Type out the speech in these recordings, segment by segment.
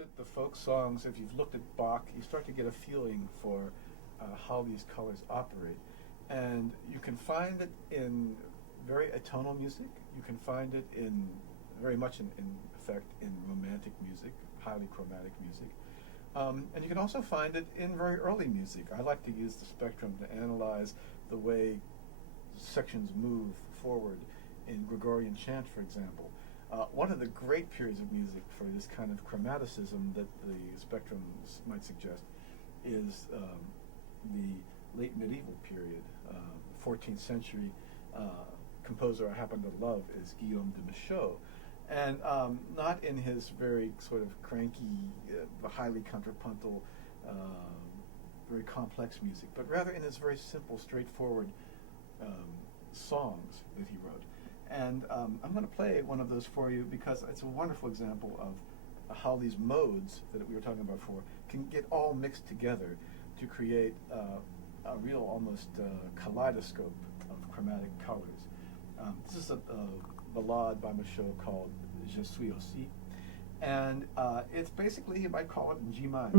The folk songs, if you've looked at Bach, you start to get a feeling for how these colors operate. And you can find it in very atonal music. You can find it in very much in effect in romantic music, highly chromatic music. And you can also find it in very early music. I like to use the spectrum to analyze the way sections move forward in Gregorian chant, for example. One of the great periods of music for this kind of chromaticism that the spectrum might suggest is the late medieval period. 14th century composer I happen to love is Guillaume de Machaut. And not in his very sort of cranky, highly contrapuntal, very complex music, but rather in his very simple, straightforward songs that he wrote. And I'm going to play one of those for you because it's a wonderful example of how these modes that we were talking about before can get all mixed together to create a real almost kaleidoscope of chromatic colors. This is a ballade by Machaut called Je suis aussi, and it's basically, you might call it in G minor.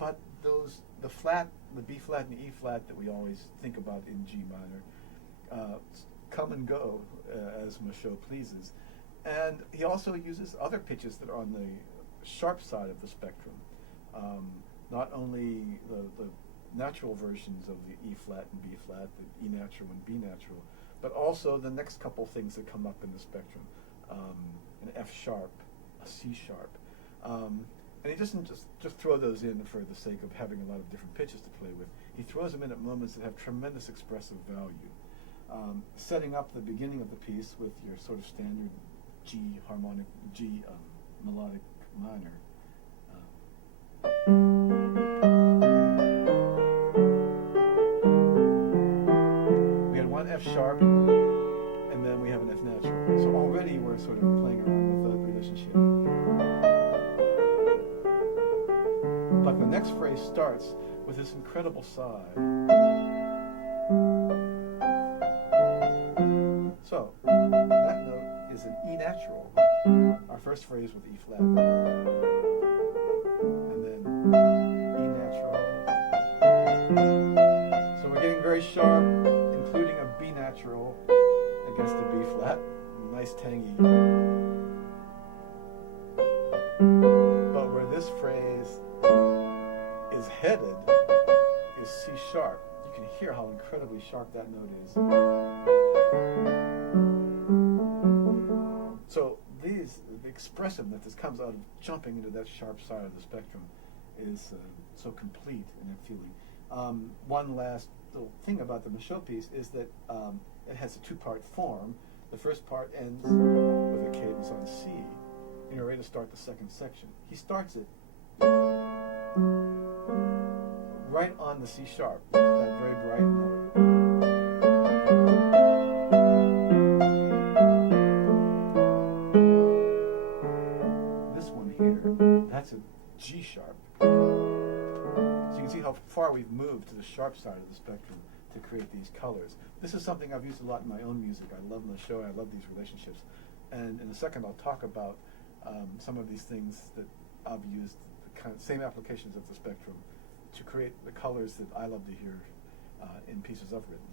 But the flat, the B flat and the E flat that we always think about in G minor come and go as Machaut pleases. And he also uses other pitches that are on the sharp side of the spectrum. Not only the natural versions of the E flat and B flat, the E natural and B natural, but also the next couple things that come up in the spectrum. An F sharp, a C sharp. And he doesn't just throw those in for the sake of having a lot of different pitches to play with. He throws them in at moments that have tremendous expressive value. Setting up the beginning of the piece with your sort of standard G harmonic, G melodic minor. We had one F sharp, and then we have an F natural. So already we're sort of playing around with the relationship. But the next phrase starts with this incredible sigh. So, that note is an E natural, our first phrase with E flat. And then E natural. So we're getting very sharp, including a B natural against a B flat. Nice tangy. But where this phrase is headed is C sharp. You can hear how incredibly sharp that note is. So the expressiveness that comes out of jumping into that sharp side of the spectrum is so complete in that feeling. One last little thing about the Machaut piece is that it has a two-part form. The first part ends with a cadence on C, and you're ready to start the second section. He starts it right on the C sharp, that very bright note. This one here, that's a G sharp. So you can see how far we've moved to the sharp side of the spectrum to create these colors. This is something I've used a lot in my own music. I love Machaut, I love these relationships. And in a second I'll talk about some of these things that I've used, the kind of same applications of the spectrum to create the colors that I love to hear in pieces I've written.